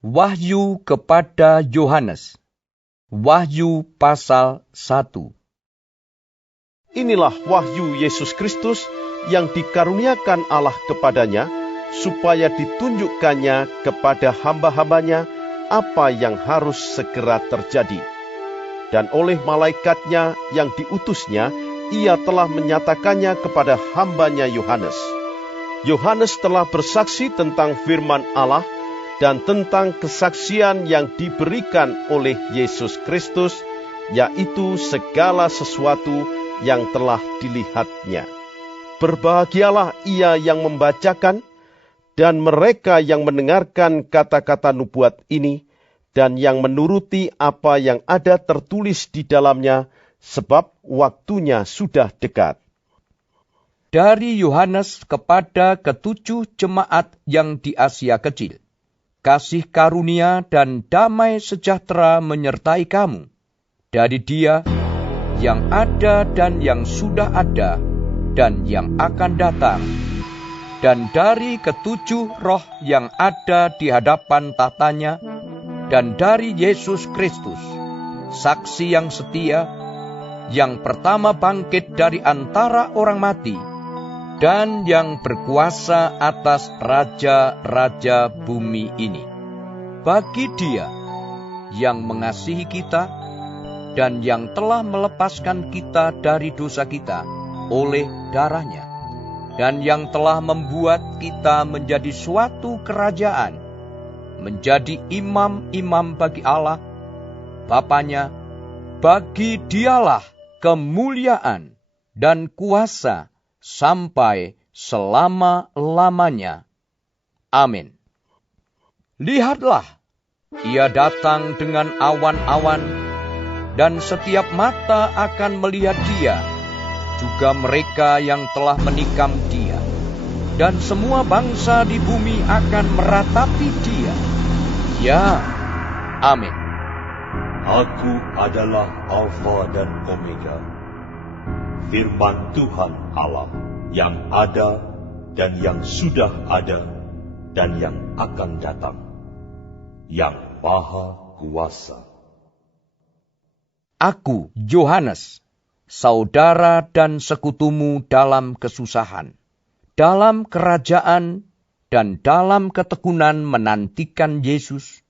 Wahyu kepada Yohanes. Wahyu pasal 1. Inilah wahyu Yesus Kristus yang dikaruniakan Allah kepadanya, supaya ditunjukkannya kepada hamba-hambanya apa yang harus segera terjadi. Dan oleh malaikatnya yang diutusnya, ia telah menyatakannya kepada hambanya Yohanes. Yohanes telah bersaksi tentang firman Allah dan tentang kesaksian yang diberikan oleh Yesus Kristus, yaitu segala sesuatu yang telah dilihatnya. Berbahagialah ia yang membacakan dan mereka yang mendengarkan kata-kata nubuat ini dan yang menuruti apa yang ada tertulis di dalamnya, sebab waktunya sudah dekat. Dari Yohanes kepada ketujuh jemaat yang di Asia Kecil. Kasih karunia dan damai sejahtera menyertai kamu. Dari Dia yang ada dan yang sudah ada dan yang akan datang, dan dari ketujuh roh yang ada di hadapan tatanya, dan dari Yesus Kristus, saksi yang setia, yang pertama bangkit dari antara orang mati, dan yang berkuasa atas raja-raja bumi ini. Bagi Dia yang mengasihi kita dan yang telah melepaskan kita dari dosa kita oleh darah-Nya, dan yang telah membuat kita menjadi suatu kerajaan, menjadi imam-imam bagi Allah, Bapanya. Bagi Dialah kemuliaan dan kuasa sampai selama-lamanya. Amin. Lihatlah, Ia datang dengan awan-awan, dan setiap mata akan melihat Dia, juga mereka yang telah menikam Dia, dan semua bangsa di bumi akan meratapi Dia. Ya, amin. Aku adalah Alfa dan Omega, firman Tuhan Allah yang ada dan yang sudah ada dan yang akan datang, yang Maha Kuasa. Aku, Yohanes, saudara dan sekutumu dalam kesusahan, dalam kerajaan dan dalam ketekunan menantikan Yesus,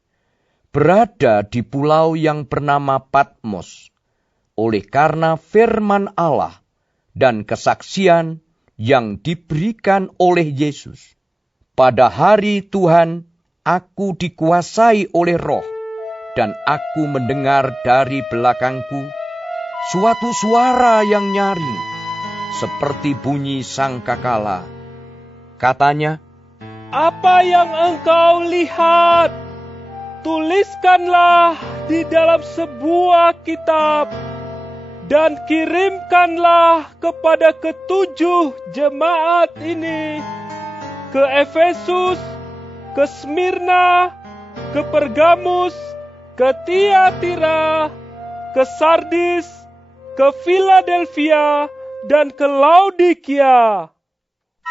berada di pulau yang bernama Patmos, oleh karena firman Allah dan kesaksian yang diberikan oleh Yesus. Pada hari Tuhan, aku dikuasai oleh Roh, dan aku mendengar dari belakangku suatu suara yang nyaring, seperti bunyi sangkakala. Katanya, "Apa yang engkau lihat, tuliskanlah di dalam sebuah kitab, dan kirimkanlah kepada ketujuh jemaat ini, ke Efesus, ke Smyrna, ke Pergamus, ke Tiatira, ke Sardis, ke Philadelphia, dan ke Laodikia."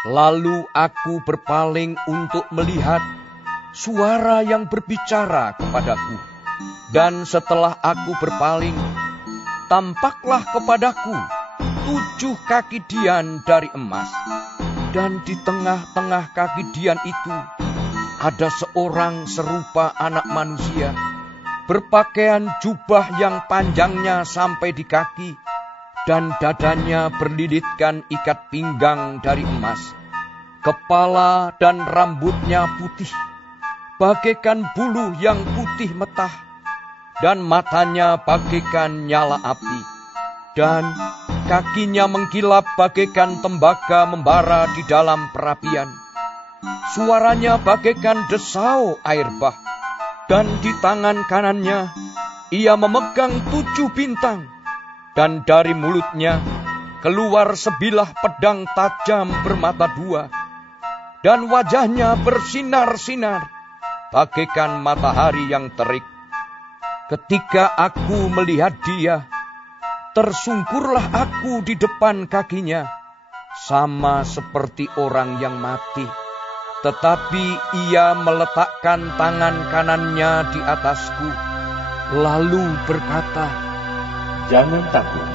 Lalu aku berpaling untuk melihat suara yang berbicara kepadaku. Dan setelah aku berpaling, tampaklah kepadaku 7 kaki dian dari emas. Dan di tengah-tengah kaki dian itu ada seorang serupa anak manusia, berpakaian jubah yang panjangnya sampai di kaki, dan dadanya berlilitkan ikat pinggang dari emas. Kepala dan rambutnya putih, bagaikan bulu yang putih metah, dan matanya bagaikan nyala api, dan kakinya mengkilap bagaikan tembaga membara di dalam perapian. Suaranya bagaikan desau air bah, dan di tangan kanannya ia memegang 7 bintang, dan dari mulutnya keluar sebilah pedang tajam bermata 2, dan wajahnya bersinar-sinar bagaikan matahari yang terik. Ketika aku melihat Dia, tersungkurlah aku di depan kakinya, sama seperti orang yang mati. Tetapi ia meletakkan tangan kanannya di atasku, lalu berkata, "Jangan takut.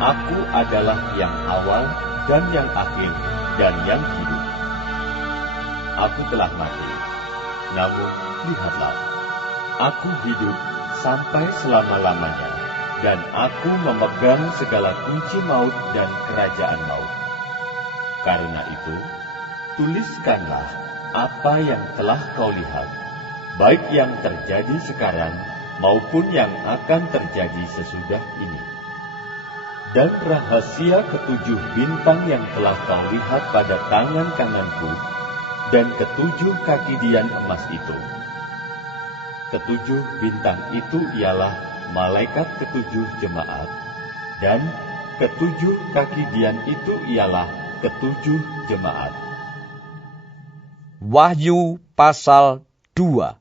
Aku adalah yang awal dan yang akhir dan yang hidup. Aku telah mati, namun lihatlah, aku hidup sampai selama-lamanya, dan aku memegang segala kunci maut dan kerajaan maut. Karena itu, tuliskanlah apa yang telah kau lihat, baik yang terjadi sekarang maupun yang akan terjadi sesudah ini. Dan rahasia ketujuh bintang yang telah kau lihat pada tangan kananku, dan ketujuh kaki dian emas itu. Ketujuh bintang itu ialah malaikat ketujuh jemaat, dan ketujuh kaki dian itu ialah ketujuh jemaat." Wahyu pasal 2.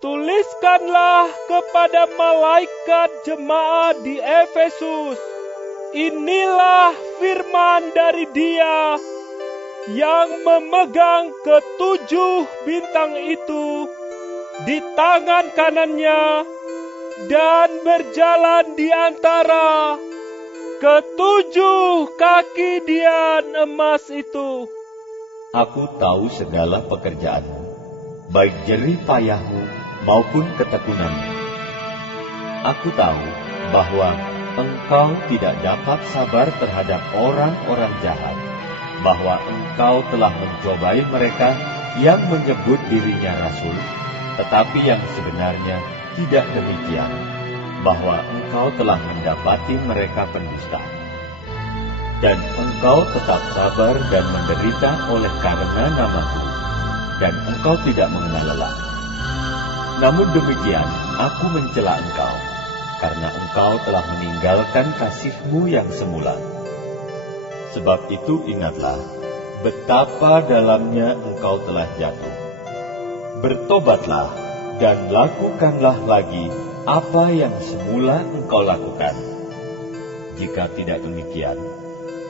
Tuliskanlah kepada malaikat jemaat di Efesus, inilah firman dari Dia yang memegang ketujuh bintang itu di tangan kanannya dan berjalan di antara ketujuh kaki dian emas itu. Aku tahu segala pekerjaanmu, baik jerih payahmu maupun ketekunanmu. Aku tahu bahwa engkau tidak dapat sabar terhadap orang-orang jahat, bahwa engkau telah mencobai mereka yang menyebut dirinya rasul, tetapi yang sebenarnya tidak demikian, bahwa engkau telah mendapati mereka pendusta. Dan engkau tetap sabar dan menderita oleh karena namaku, dan engkau tidak mengenal lelah. Namun demikian, aku mencela engkau, karena engkau telah meninggalkan kasihmu yang semula. Sebab itu ingatlah, betapa dalamnya engkau telah jatuh. Bertobatlah, dan lakukanlah lagi apa yang semula engkau lakukan. Jika tidak demikian,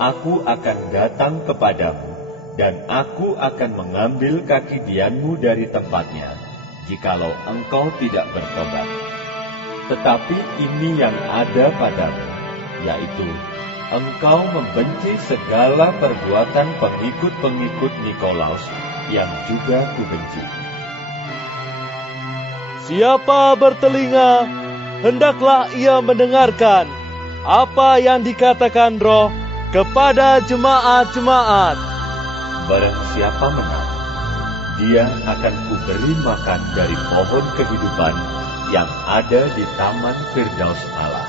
aku akan datang kepadamu, dan aku akan mengambil kaki dianmu dari tempatnya, jikalau engkau tidak bertobat. Tetapi ini yang ada padamu, yaitu engkau membenci segala perbuatan pengikut-pengikut Nikolaus, yang juga kubenci. Siapa bertelinga, hendaklah ia mendengarkan apa yang dikatakan Roh kepada jemaat-jemaat. Barang siapa menang, dia akan kuberi makan dari pohon kehidupan yang ada di taman Firdaus Allah.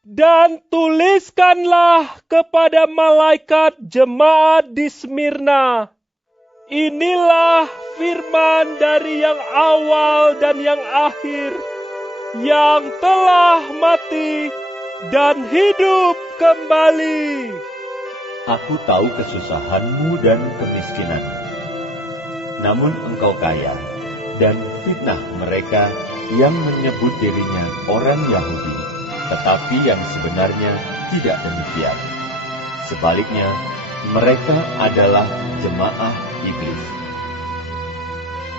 Dan tuliskanlah kepada malaikat jemaat di Smyrna, inilah firman dari yang awal dan yang akhir, yang telah mati dan hidup kembali. Aku tahu kesusahanmu dan kemiskinanmu. Namun engkau kaya, dan fitnah mereka yang menyebut dirinya orang Yahudi, tetapi yang sebenarnya tidak demikian. Sebaliknya, mereka adalah jemaah iblis.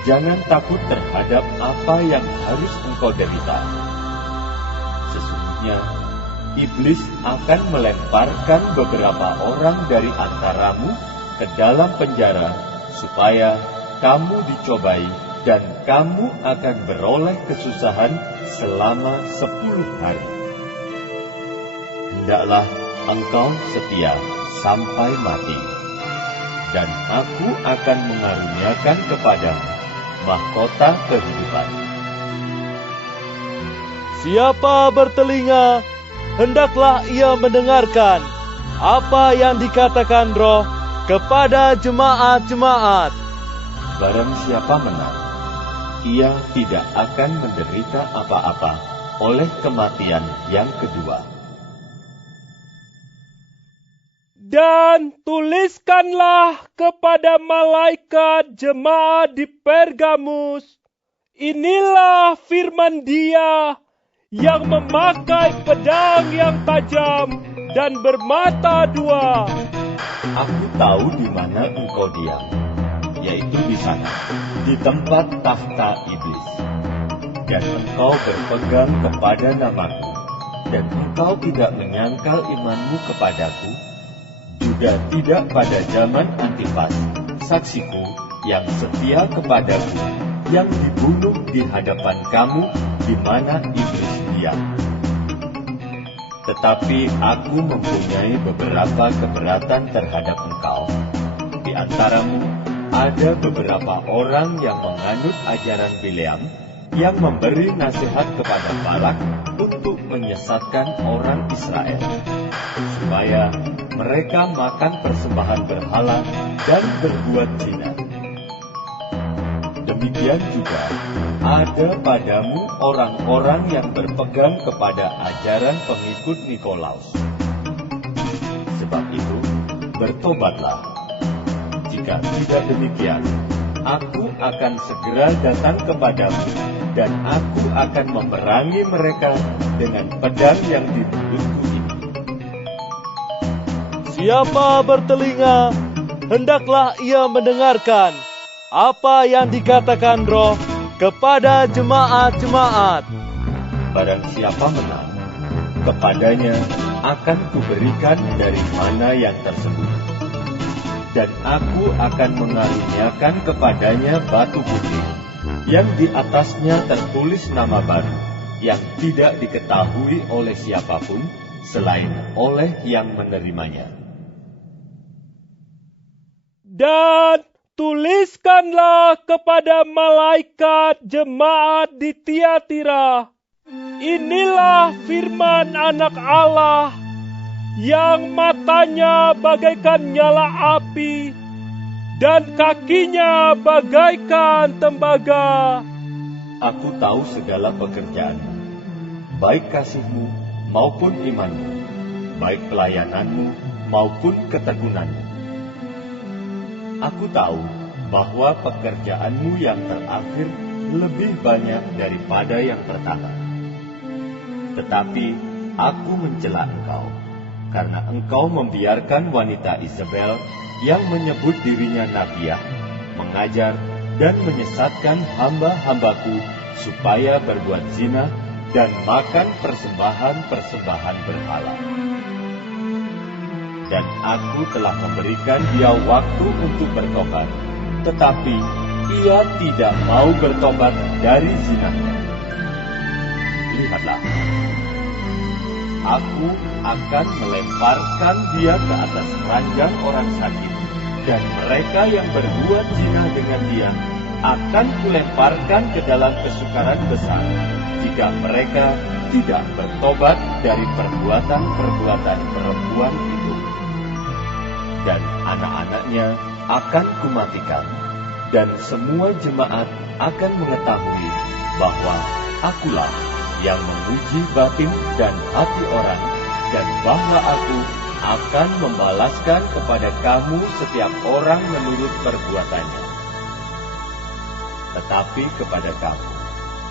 Jangan takut terhadap apa yang harus engkau derita. Sesungguhnya, iblis akan melemparkan beberapa orang dari antaramu ke dalam penjara, supaya kamu dicobai, dan kamu akan beroleh kesusahan selama 10 hari. Hendaklah engkau setia sampai mati, dan aku akan mengaruniakan kepadamu mahkota kehidupan. Siapa bertelinga, hendaklah ia mendengarkan apa yang dikatakan Roh kepada jemaat-jemaat. Barang siapa menang, ia tidak akan menderita apa-apa oleh kematian yang kedua. Dan tuliskanlah kepada malaikat jemaat di Pergamus, inilah firman Dia yang memakai pedang yang tajam dan bermata dua. Aku tahu di mana engkau diam, yaitu di sana, di tempat tahta iblis. Dan engkau berpegang kepada namaku, dan engkau tidak menyangkal imanmu kepadaku, juga tidak pada zaman Antipas, saksiku yang setia kepadaku, yang dibunuh di hadapan kamu di mana iblis diam. Tetapi aku mempunyai beberapa keberatan terhadap engkau. Di antaramu ada beberapa orang yang menganut ajaran Bileam, yang memberi nasihat kepada Balak untuk menyesatkan orang Israel, supaya mereka makan persembahan berhala dan berbuat zina. Demikian juga ada padamu orang-orang yang berpegang kepada ajaran pengikut Nikolaus. Sebab itu, bertobatlah. Jika tidak demikian, aku akan segera datang kepadamu, dan aku akan memerangi mereka dengan pedang yang di mulutku ini. Siapa bertelinga, hendaklah ia mendengarkan apa yang dikatakan Roh kepada jemaat-jemaat. Barang siapa menang, kepadanya akan kuberikan dari mana yang tersembunyi. Dan aku akan mengaruniakan kepadanya batu putih, yang di atasnya tertulis nama baru, yang tidak diketahui oleh siapapun, selain oleh yang menerimanya. Dan tuliskanlah kepada malaikat jemaat di Tiatira, inilah firman Anak Allah, yang matanya bagaikan nyala api, dan kakinya bagaikan tembaga. Aku tahu segala pekerjaanmu, baik kasihmu maupun imanmu, baik pelayananmu maupun ketekunanmu. Aku tahu bahwa pekerjaanmu yang terakhir lebih banyak daripada yang pertama. Tetapi aku mencela engkau, karena engkau membiarkan wanita Isabel yang menyebut dirinya nabiah, mengajar dan menyesatkan hamba-hambaku supaya berbuat zina dan makan persembahan-persembahan berhala. Dan aku telah memberikan dia waktu untuk bertobat, tetapi ia tidak mau bertobat dari zinanya. Lihatlah, aku akan melemparkan dia ke atas ranjang orang sakit, dan mereka yang berbuat zina dengan dia akan kulemparkan ke dalam kesukaran besar, jika mereka tidak bertobat dari perbuatan-perbuatan perempuan itu. Dan anak-anaknya akan kumatikan, dan semua jemaat akan mengetahui bahwa akulah yang menguji batin dan hati orang, dan bahwa aku akan membalaskan kepada kamu setiap orang menurut perbuatannya. Tetapi kepada kamu,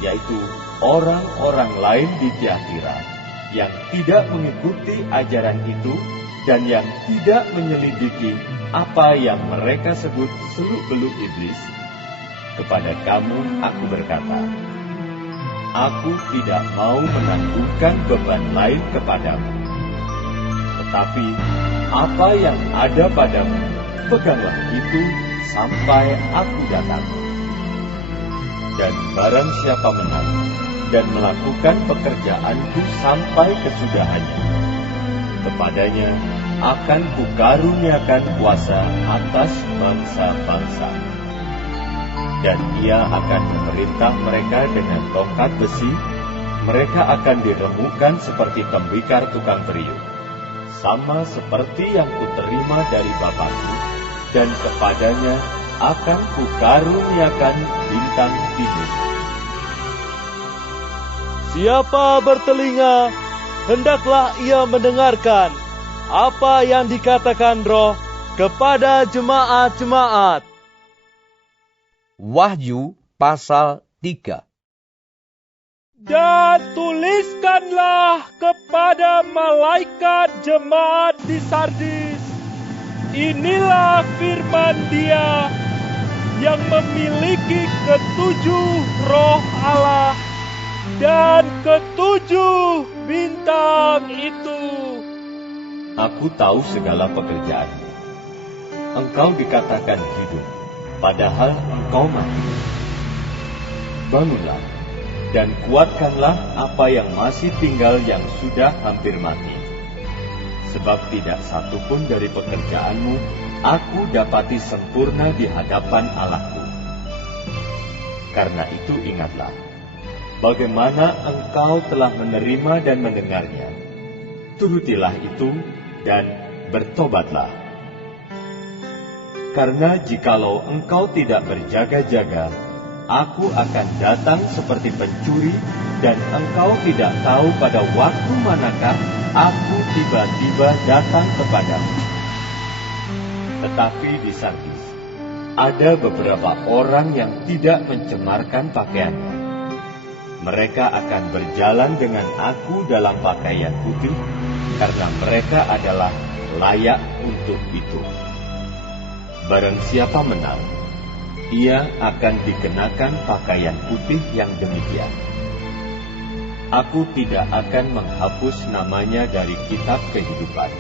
yaitu orang-orang lain di Tiatira, yang tidak mengikuti ajaran itu, dan yang tidak menyelidiki apa yang mereka sebut seluk-beluk iblis, kepada kamu aku berkata, aku tidak mau menanggungkan beban lain kepadamu. Tetapi apa yang ada padamu, peganglah itu sampai aku datang. Dan barang siapa menang dan melakukan pekerjaanku sampai kesudahannya, kepadanya akan kukaruniakan kuasa atas bangsa-bangsa. Dan ia akan memerintah mereka dengan tongkat besi, mereka akan diremukkan seperti tembikar tukang periuk, sama seperti yang kuterima dari Bapakku, dan kepadanya akan kukaruniakan bintang tidur. Siapa bertelinga, hendaklah ia mendengarkan apa yang dikatakan Roh kepada jemaat-jemaat. Wahyu pasal 3. Dan tuliskanlah kepada malaikat jemaat di Sardis, inilah firman Dia yang memiliki ketujuh roh Allah dan ketujuh bintang itu. Aku tahu segala pekerjaanmu. Engkau dikatakan hidup, padahal engkau mati. Bangunlah dan kuatkanlah apa yang masih tinggal yang sudah hampir mati. Sebab tidak satu pun dari pekerjaanmu aku dapati sempurna di hadapan Allahku. Karena itu ingatlah, bagaimana engkau telah menerima dan mendengarnya. Turutilah itu dan bertobatlah. Karena jikalau engkau tidak berjaga-jaga, aku akan datang seperti pencuri, dan engkau tidak tahu pada waktu manakah aku tiba-tiba datang kepadamu. Tetapi di Sardis ada beberapa orang yang tidak mencemarkan pakaiannya. Mereka akan berjalan dengan aku dalam pakaian putih, karena mereka adalah layak untuk itu. Barang siapa menang, ia akan dikenakan pakaian putih yang demikian. Aku tidak akan menghapus namanya dari kitab kehidupan,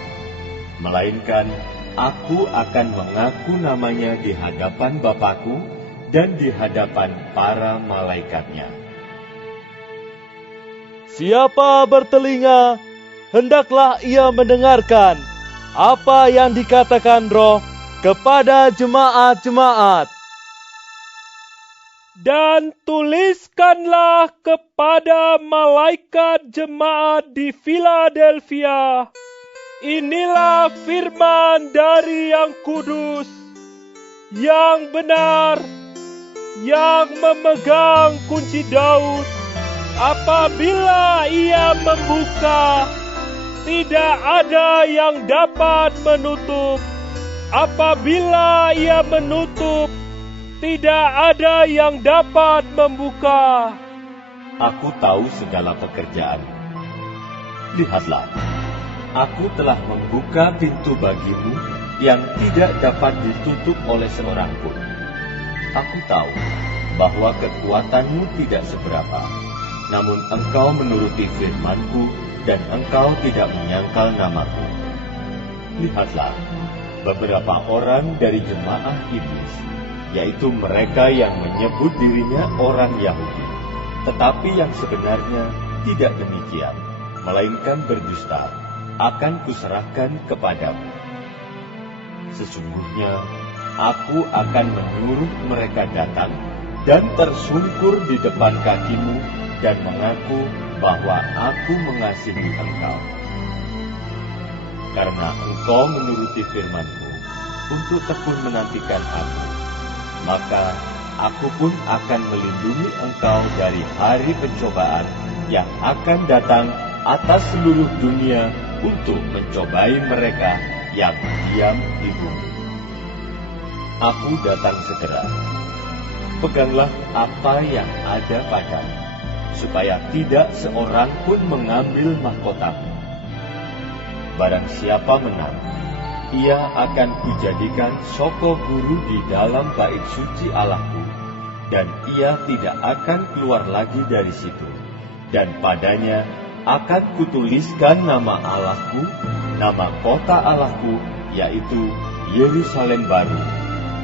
melainkan aku akan mengaku namanya di hadapan Bapa-Ku dan di hadapan para malaikatnya. Siapa bertelinga, hendaklah ia mendengarkan apa yang dikatakan Roh kepada jemaat-jemaat. Dan tuliskanlah kepada malaikat jemaat di Philadelphia, inilah firman dari Yang Kudus, yang benar, yang memegang kunci Daud. Apabila ia membuka, tidak ada yang dapat menutup. Apabila ia menutup, tidak ada yang dapat membuka. Aku tahu segala pekerjaanmu. Lihatlah, aku telah membuka pintu bagimu yang tidak dapat ditutup oleh seorang pun. Aku tahu bahwa kekuatanmu tidak seberapa, namun engkau menuruti firman-Ku dan engkau tidak menyangkal namaku. Lihatlah, beberapa orang dari jemaah iblis, yaitu mereka yang menyebut dirinya orang Yahudi, tetapi yang sebenarnya tidak demikian, melainkan berdusta, akan kuserahkan kepadamu. Sesungguhnya, aku akan menyuruh mereka datang dan tersungkur di depan kakimu dan mengaku bahwa aku mengasihi engkau. Karena engkau menuruti firman-Ku untuk tekun menantikan aku, maka aku pun akan melindungi engkau dari hari pencobaan yang akan datang atas seluruh dunia untuk mencobai mereka yang diam di bumi. Aku datang segera. Peganglah apa yang ada padamu, supaya tidak seorang pun mengambil mahkotamu. Barang siapa menang, ia akan kujadikan soko guru di dalam bait suci Allahku, dan ia tidak akan keluar lagi dari situ. Dan padanya akan kutuliskan nama Allahku, nama kota Allahku, yaitu Yerusalem baru,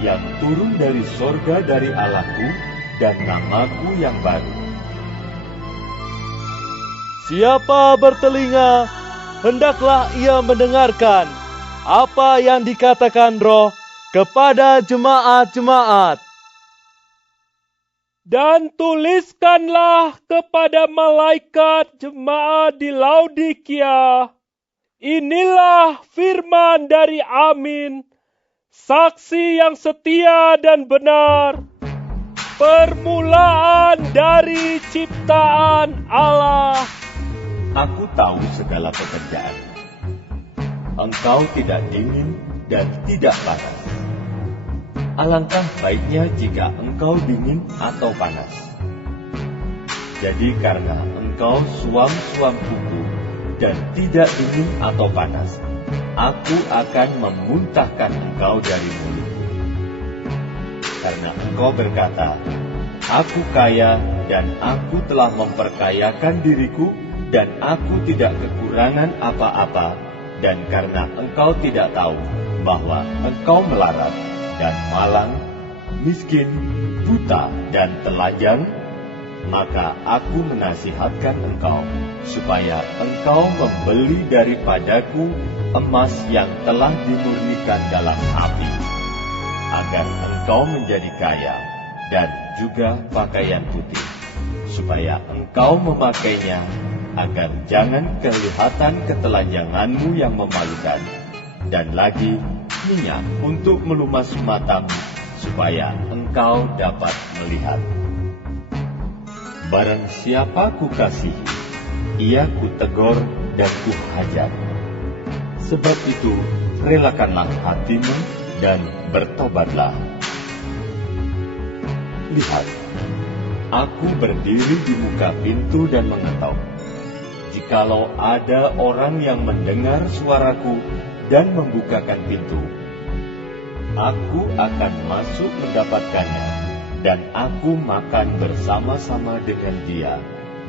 yang turun dari sorga dari Allahku, dan namaku yang baru. Siapa bertelinga, hendaklah ia mendengarkan apa yang dikatakan Roh kepada jemaat-jemaat. Dan tuliskanlah kepada malaikat jemaat di Laodikia, inilah firman dari Amin, saksi yang setia dan benar, permulaan dari ciptaan Allah. Aku tahu segala pekerjaan. Engkau tidak dingin dan tidak panas. Alangkah baiknya jika engkau dingin atau panas. Jadi karena engkau suam-suam kuku dan tidak dingin atau panas, aku akan memuntahkan engkau dari mulutku. Karena engkau berkata, aku kaya dan aku telah memperkayakan diriku dan aku tidak kekurangan apa-apa, dan karena engkau tidak tahu bahwa engkau melarat dan malang, miskin, buta dan telanjang, maka aku menasihatkan engkau supaya engkau membeli daripadaku emas yang telah dimurnikan dalam api, agar engkau menjadi kaya, dan juga pakaian putih, supaya engkau memakainya, agar jangan kelihatan ketelanjanganmu yang memalukan, dan lagi minyak untuk melumas matamu, supaya engkau dapat melihat. Barang siapa kukasihi, ia kutegur dan kuhajar. Sebab itu, relakanlah hatimu dan bertobatlah. Lihat, aku berdiri di muka pintu dan mengetok. Jikalau ada orang yang mendengar suaraku dan membukakan pintu, aku akan masuk mendapatkannya, dan aku makan bersama-sama dengan dia,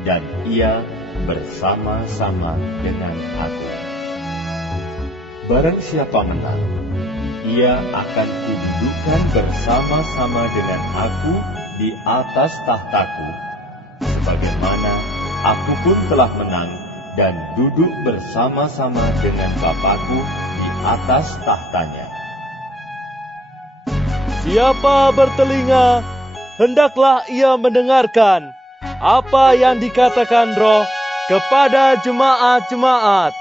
dan ia bersama-sama dengan aku. Barang siapa menang, ia akan kududukkan bersama-sama dengan aku di atas tahtaku, sebagaimana aku pun telah menang dan duduk bersama-sama dengan Bapakku di atas tahtanya. Siapa bertelinga, hendaklah ia mendengarkan apa yang dikatakan Roh kepada jemaat-jemaat.